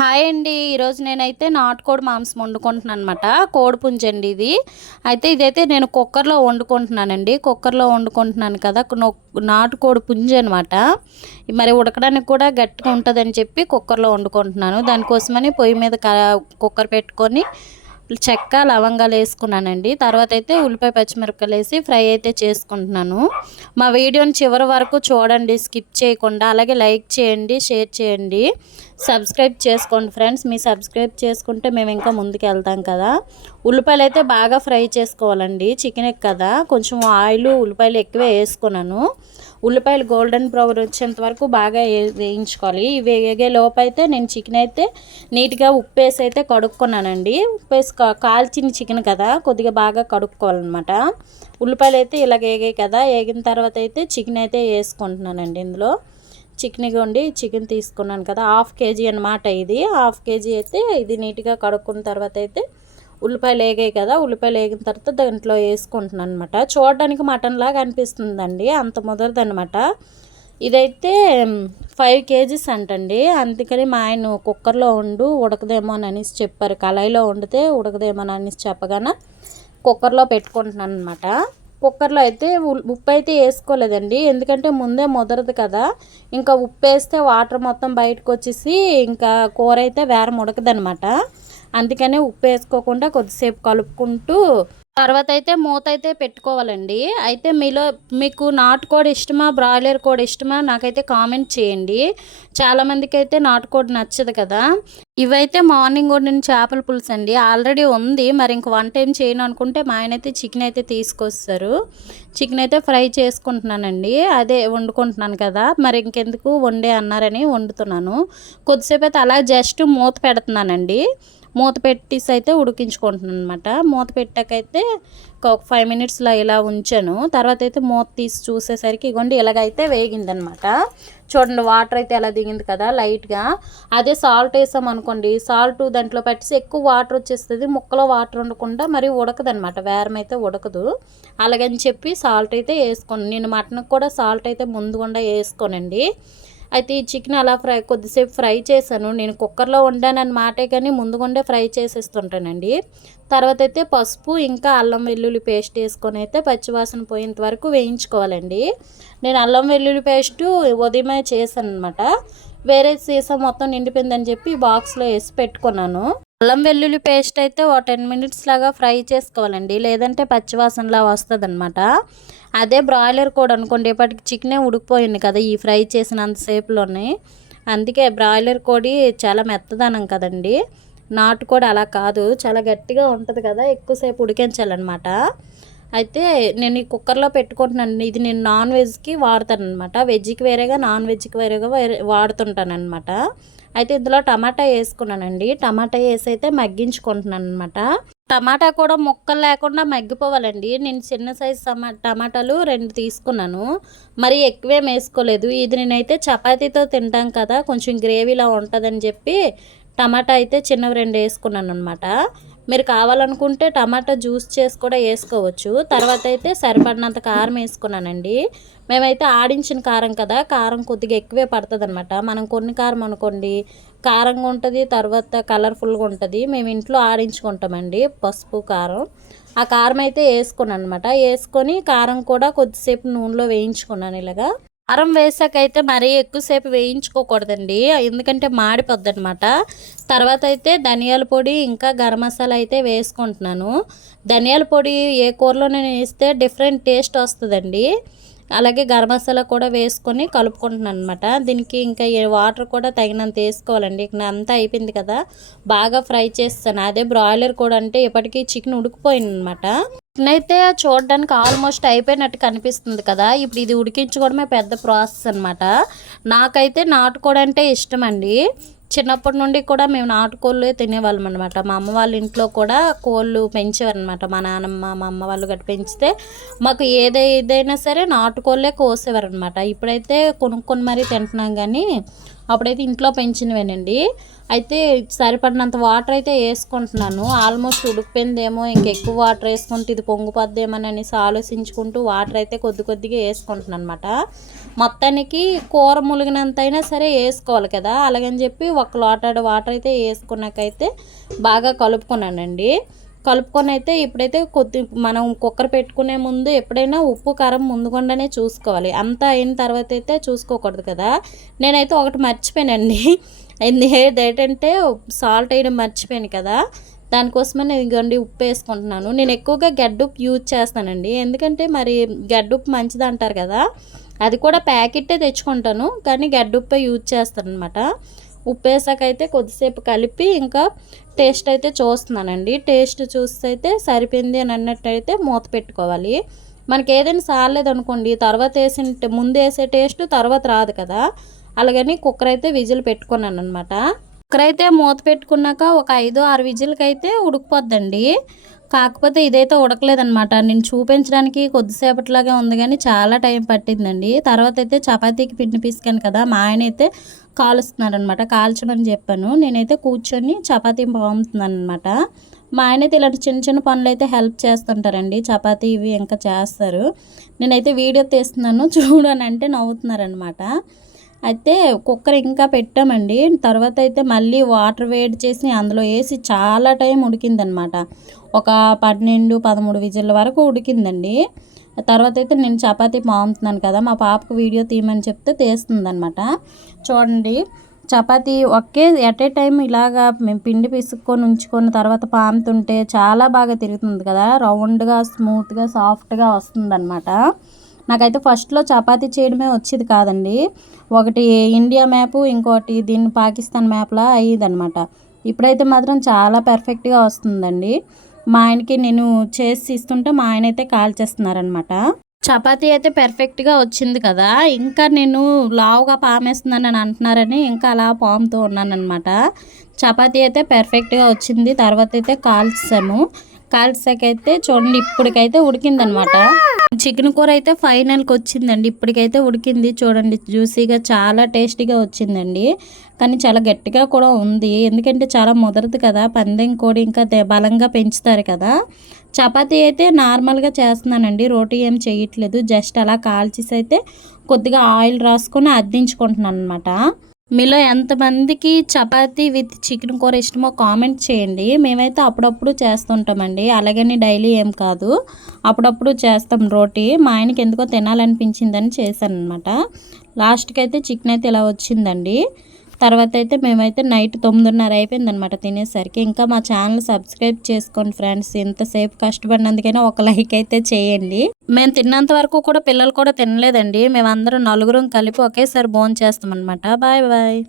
Hi అండి. ఈరోజు నేనైతే నాటుకోడి మాంసం వండుకుంటున్నాను అనమాట కోడి పుంజండి ఇది. అయితే ఇదైతే నేను కుక్కర్లో వండుకుంటున్నానండి. కుక్కర్లో వండుకుంటున్నాను కదా నాటుకోడి పుంజి అనమాట మరి ఉడకడానికి కూడా గట్టిగా ఉంటుందని చెప్పి కుక్కర్లో వండుకుంటున్నాను. దానికోసమని పొయ్యి మీద కుక్కర్ పెట్టుకొని చెక్క లవంగాలు వేసుకున్నానండి. తర్వాత అయితే ఉల్లిపాయ పచ్చిమిరపకాయలు వేసి ఫ్రై అయితే చేసుకుంటున్నాను. మా వీడియోని చివరి వరకు చూడండి స్కిప్ చేయకుండా. అలాగే లైక్ చేయండి షేర్ చేయండి. సబ్స్క్రైబ్ చేసుకోండి ఫ్రెండ్స్. మీ సబ్స్క్రైబ్ చేసుకుంటే మేము ఇంకా ముందుకు వెళ్తాం కదా. ఉల్లిపాయలు అయితే బాగా ఫ్రై చేసుకోవాలండి. చికెన్ కదా. కొంచెం ఆయిల్ ఉల్లిపాయలు ఎక్కువే వేసుకున్నాను. ఉల్లిపాయలు గోల్డెన్ బ్రౌన్ వచ్చేంత వరకు బాగా వేయించుకోవాలి. ఇవి వేగే లోపు అయితే నేను చికెన్ అయితే నీట్గా ఉప్పు వేసి అయితే కడుక్కున్నానండి. ఉప్పు వేసి కాల్చిన చికెన్ కదా కొద్దిగా బాగా కడుక్కోవాలన్నమాట. ఉల్లిపాయలు అయితే ఇలా వేగాయి కదా వేగిన తర్వాత అయితే చికెన్ అయితే వేసుకుంటున్నానండి ఇందులో. చికెన్ ఇవ్వండి చికెన్ తీసుకున్నాను కదా హాఫ్ కేజీ అనమాట ఇది. హాఫ్ కేజీ అయితే ఇది నీట్గా కడుక్కున్న తర్వాత అయితే ఉల్లిపాయలు వేగాయి కదా ఉల్లిపాయలు వేగిన తర్వాత దాంట్లో వేసుకుంటున్నాను అనమాట చూడడానికి మటన్ లాగా అనిపిస్తుందండి అంత ముదరదనమాట ఇదైతే ఫైవ్ కేజీస్ అంటండి అందుకని మా ఆయన కుక్కర్లో ఉండు ఉడకదేమో అని అనేసి చెప్పారు. కళాయిలో వండితే ఉడకదేమో అని అనేసి చెప్పగానే కుక్కర్లో పెట్టుకుంటున్నాను అనమాట కుక్కర్లో అయితే ఉల్- ఉప్పు అయితే వేసుకోలేదండి ఎందుకంటే ముందే ముదరదు కదా. ఇంకా ఉప్పు వేస్తే వాటర్ మొత్తం బయటకు వచ్చేసి ఇంకా కూర అయితే వేరం ఉడకదనమాట అందుకనే ఉప్పు వేసుకోకుండా కొద్దిసేపు కలుపుకుంటూ తర్వాత అయితే మూత అయితే పెట్టుకోవాలండి. అయితే మీలో మీకు నాటుకోడి ఇష్టమా బ్రాయిలర్ కోడి ఇష్టమా నాకైతే కామెంట్ చేయండి. చాలామందికి అయితే నాటుకోడి నచ్చదు కదా. ఇవైతే మార్నింగ్ వండిన చేపల పులుసు అండి. ఆల్రెడీ ఉంది. మరి ఇంక వన్ టైం చేయను అనుకుంటే మా ఆయన అయితే చికెన్ అయితే తీసుకొస్తారు. చికెన్ అయితే ఫ్రై చేసుకుంటున్నానండి. అదే వండుకుంటున్నాను కదా. మరి ఇంకెందుకు వండే అన్నారని వండుతున్నాను. కొద్దిసేపు అయితే అలా జస్ట్ మూత పెడుతున్నానండి. మూత పెట్టేసి అయితే ఉడికించుకుంటున్నాను అనమాట మూత పెట్టాకైతే ఒక ఫైవ్ మినిట్స్లో ఇలా ఉంచాను. తర్వాత అయితే మూత తీసి చూసేసరికి ఇగోండి ఇలాగైతే వేగిందనమాట చూడండి వాటర్ అయితే ఎలా దిగింది కదా లైట్గా. అదే సాల్ట్ వేసాం అనుకోండి సాల్ట్ దాంట్లో పెట్టేసి ఎక్కువ వాటర్ వచ్చేస్తుంది ముక్కలో వాటర్ ఉండకుండా మరి ఉడకదనమాట వేరం అయితే ఉడకదు. అలాగని చెప్పి సాల్ట్ అయితే వేసుకోండి నేను మటన్కి కూడా సాల్ట్ అయితే ముందుగుండా వేసుకోనండి. అయితే ఈ చికెన్ అలా ఫ్రై కొద్దిసేపు ఫ్రై చేశాను. నేను కుక్కర్లో వండానని మాటే కానీ ముందుగుండే ఫ్రై చేసేస్తుంటానండి. తర్వాత అయితే పసుపు ఇంకా అల్లం వెల్లుల్లి పేస్ట్ వేసుకొని అయితే పచ్చివాసన పోయేంత వరకు వేయించుకోవాలండి. నేను అల్లం వెల్లుల్లి పేస్ట్ ఉదయమే చేశాను అనమాట వేరే సీసా మొత్తం నిండిపోయిందని చెప్పి బాక్స్లో వేసి పెట్టుకున్నాను. అల్లం వెల్లుల్లి పేస్ట్ అయితే ఓ టెన్ మినిట్స్ లాగా ఫ్రై చేసుకోవాలండి. లేదంటే పచ్చివాసనలా వస్తుంది అనమాట అదే బ్రాయిలర్ కూడా అనుకోండి ఇప్పటికి చికెనే ఉడికిపోయింది కదా ఈ ఫ్రై చేసినంతసేపులోనే అందుకే బ్రాయిలర్ కోడి చాలా మెత్తదనం కదండి. కూడా అలా కాదు చాలా గట్టిగా ఉంటుంది కదా ఎక్కువసేపు ఉడికించాలన్నమాట. అయితే నేను ఈ కుక్కర్లో పెట్టుకుంటున్నాను ఇది నేను నాన్ వెజ్కి వాడతాను అనమాట వెజ్కి వేరేగా నాన్ వెజ్కి వేరేగా వేరే వాడుతుంటాను అనమాట అయితే ఇందులో టమాటా వేసుకున్నానండి. టమాటా వేసి అయితే మగ్గించుకుంటున్నాను అనమాట టమాటా కూడా ముక్కలు లేకుండా మగ్గిపోవాలండి. నేను చిన్న సైజు టమా టమాటాలు రెండు తీసుకున్నాను. మరి ఎక్కువేం వేసుకోలేదు. ఇది నేనైతే చపాతీతో తింటాం కదా కొంచెం గ్రేవీలా ఉంటుందని చెప్పి టమాటా అయితే చిన్నవి రెండు వేసుకున్నాను అనమాట మీరు కావాలనుకుంటే టమాటా జ్యూస్ చేసి కూడా వేసుకోవచ్చు. తర్వాత అయితే సరిపడినంత కారం వేసుకున్నానండి. మేమైతే ఆడించిన కారం కదా కారం కొద్దిగా ఎక్కువే పడుతుంది అనమాట మనం కొన్ని కారం అనుకోండి కారంగా ఉంటుంది తర్వాత కలర్ఫుల్గా ఉంటుంది. మేము ఇంట్లో ఆడించుకుంటామండి పసుపు కారం. ఆ కారం అయితే వేసుకున్నాను అనమాట వేసుకొని కారం కూడా కొద్దిసేపు నూనెలో వేయించుకున్నాను ఇలాగా. అరం వేసాకైతే మరీ ఎక్కువసేపు వేయించుకోకూడదండి. ఎందుకంటే మాడిపోద్ది అనమాట తర్వాత అయితే ధనియాల పొడి ఇంకా గరం మసాలా అయితే వేసుకుంటున్నాను. ధనియాల పొడి ఏ కూరలోనే వేస్తే డిఫరెంట్ టేస్ట్ వస్తుందండి. అలాగే గరం మసాలా కూడా వేసుకొని కలుపుకుంటున్నాను అనమాట దీనికి ఇంకా వాటర్ కూడా తగినంత వేసుకోవాలండి. ఇక అంతా అయిపోయింది కదా. బాగా ఫ్రై చేస్తాను. అదే బ్రాయిలర్ కూడా అంటే ఇప్పటికీ చికెన్ ఉడికిపోయింది అనమాట చికెన్ అయితే చూడడానికి ఆల్మోస్ట్ అయిపోయినట్టు కనిపిస్తుంది కదా. ఇప్పుడు ఇది ఉడికించుకోవడమే పెద్ద ప్రాసెస్ అనమాట నాకైతే నాటుకోడి అంటే ఇష్టం అండి చిన్నప్పటి నుండి కూడా మేము నాటుకోళ్ళే తినేవాళ్ళం అనమాట మా అమ్మ వాళ్ళ ఇంట్లో కూడా కోళ్ళు పెంచేవారనమాట మా నాన్నమ్మ మా అమ్మ వాళ్ళు గట్ట పెంచితే మాకు ఏదే ఏదైనా సరే నాటుకోళ్ళే కోసేవారనమాట ఇప్పుడైతే కొనుక్కొని మరీ తింటున్నాం కానీ అప్పుడైతే ఇంట్లో పెంచినవేనండి. అయితే సరిపడినంత వాటర్ అయితే వేసుకుంటున్నాను. ఆల్మోస్ట్ ఉడికిపోయిందేమో ఇంకెక్కువ వాటర్ వేసుకుంటే ఇది పొంగిపోద్దేమని అనేసి ఆలోచించుకుంటూ వాటర్ అయితే కొద్ది కొద్దిగా వేసుకుంటున్నాను అనమాట మొత్తానికి కూర ములిగినంత అయినా సరే వేసుకోవాలి కదా. అలాగని చెప్పి ఒక లోటాడు వాటర్ అయితే వేసుకున్నాకైతే బాగా కలుపుకున్నానండి. కలుపుకొని అయితే ఇప్పుడైతే కొద్ది మనం కుక్కర్ పెట్టుకునే ముందు ఎప్పుడైనా ఉప్పు కారం ముందుగుండానే చూసుకోవాలి. అంతా అయిన తర్వాత అయితే చూసుకోకూడదు కదా. నేనైతే ఒకటి మర్చిపోయానండి ఏంటంటే సాల్ట్ వేయడం మర్చిపోయాను కదా. దానికోసమే నేను ఇదిగోండి ఉప్పు వేసుకుంటున్నాను. నేను ఎక్కువగా గడ్డుప్పు యూజ్ చేస్తానండి. ఎందుకంటే మరి గడ్డుప్పు మంచిది అంటారు కదా. అది కూడా ప్యాకెట్టే తెచ్చుకుంటాను. కానీ గడ్డుప్పే యూజ్ చేస్తాను అనమాట ఉప్పు వేసాకైతే కొద్దిసేపు కలిపి ఇంకా టేస్ట్ అయితే చూస్తున్నానండి. టేస్ట్ చూస్తే అయితే సరిపోయింది అని అన్నట్టయితే మూత పెట్టుకోవాలి. మనకి ఏదైనా సాలేదు అనుకోండి తర్వాత వేసిన ముందు వేసే టేస్ట్ తర్వాత రాదు కదా. అలాగని కుక్కర్ అయితే విజిల్ పెట్టుకున్నాను అనమాట కుక్కర్ అయితే మూత పెట్టుకున్నాక ఒక ఐదు ఆరు విజిల్కి అయితే ఉడికిపోద్దండి. కాకపోతే ఇదైతే ఉడకలేదనమాట నేను చూపించడానికి కొద్దిసేపట్లాగే ఉంది కానీ చాలా టైం పట్టిందండి. తర్వాత అయితే చపాతీకి పిండి పిసికాను కదా మా ఆయన అయితే కాలుస్తున్నారనమాట కాల్చమని చెప్పాను. నేనైతే కూర్చొని చపాతీ బాగుతున్నాను అనమాట మా ఆయన అయితే ఇలాంటి చిన్న చిన్న పనులు అయితే హెల్ప్ చేస్తుంటారండి. చపాతీ ఇవి ఇంకా చేస్తారు. నేనైతే వీడియో తీస్తున్నాను. చూడనంటే నవ్వుతున్నారనమాట అయితే కుక్కర్ ఇంకా పెట్టామండి. తర్వాత అయితే మళ్ళీ వాటర్ వేడి చేసి అందులో వేసి చాలా టైం ఉడికిందనమాట. ఒక పన్నెండు పదమూడు విజిల్ వరకు ఉడికిందండి. తర్వాత అయితే నేను చపాతీ మాముతున్నాను కదా మా పాపకు వీడియో తీయమని చెప్తే తీస్తుందనమాట. చూడండి చపాతీ ఒకే ఎట్ ఏ టైం ఇలాగా మేము పిండి పిసుక్కొని ఉంచుకున్న తర్వాత పాముతుంటే చాలా బాగా తిరుగుతుంది కదా రౌండ్గా స్మూత్గా సాఫ్ట్గా వస్తుందన్నమాట నాకైతే ఫస్ట్లో చపాతీ చేయడమే వచ్చేది కాదండి. ఒకటి ఇండియా మ్యాప్ ఇంకోటి దీన్ని పాకిస్తాన్ మ్యాప్లా అయ్యేది అనమాట ఇప్పుడైతే మాత్రం చాలా పర్ఫెక్ట్గా వస్తుందండి. మా ఆయనకి నేను చేసి ఇస్తుంటే మా ఆయన అయితే కాల్ చేస్తున్నారనమాట చపాతీ అయితే పర్ఫెక్ట్గా వచ్చింది కదా ఇంకా నేను లావుగా పామేస్తున్నానని అంటున్నారని ఇంకా అలా పాముతూ ఉన్నాను అనమాట చపాతీ అయితే పర్ఫెక్ట్గా వచ్చింది తర్వాత అయితే కాల్చాము కాల్చాకైతే చూడండి ఇప్పటికైతే ఉడికిందనమాట. చికెన్ కూర అయితే ఫైనల్కి వచ్చిందండి ఇప్పటికైతే ఉడికింది. చూడండి జ్యూసీగా చాలా టేస్టీగా వచ్చిందండి. కానీ చాలా గట్టిగా కూడా ఉంది. ఎందుకంటే చాలా ముదరదు కదా పందెం కోడి ఇంకా బలంగా పెంచుతారు కదా. చపాతీ అయితే నార్మల్గా చేస్తున్నానండి రోటీ ఏం చేయట్లేదు. జస్ట్ అలా కాల్చేసి అయితే కొద్దిగా ఆయిల్ రాసుకొని అద్దించుకుంటున్నాను అనమాట మీలో ఎంతమందికి చపాతీ విత్ చికెన్ కూర ఇష్టమో కామెంట్ చేయండి. మేమైతే అప్పుడప్పుడు చేస్తుంటామండి. అలాగని డైలీ ఏం కాదు. అప్పుడప్పుడు చేస్తాం రోటీ. మా ఆయనకి ఎందుకో తినాలనిపించిందని చేశాను అనమాట లాస్ట్కి అయితే చికెన్ అయితే ఇలా వచ్చిందండి. తర్వాత అయితే మేమైతే నైట్ తొమ్మిదిన్నర అయిపోయిందనమాట తినేసరికి. ఇంకా మా ఛానల్ సబ్స్క్రైబ్ చేసుకోండి ఫ్రెండ్స్. ఎంతసేపు కష్టపడినందుకైనా ఒక లైక్ అయితే చేయండి. మేము తిన్నంత వరకు కూడా పిల్లలు కూడా తినలేదండి. మేమందరం నలుగురం కలిపి ఒకేసారి భోజనం చేస్తామన్నమాట బాయ్ బాయ్.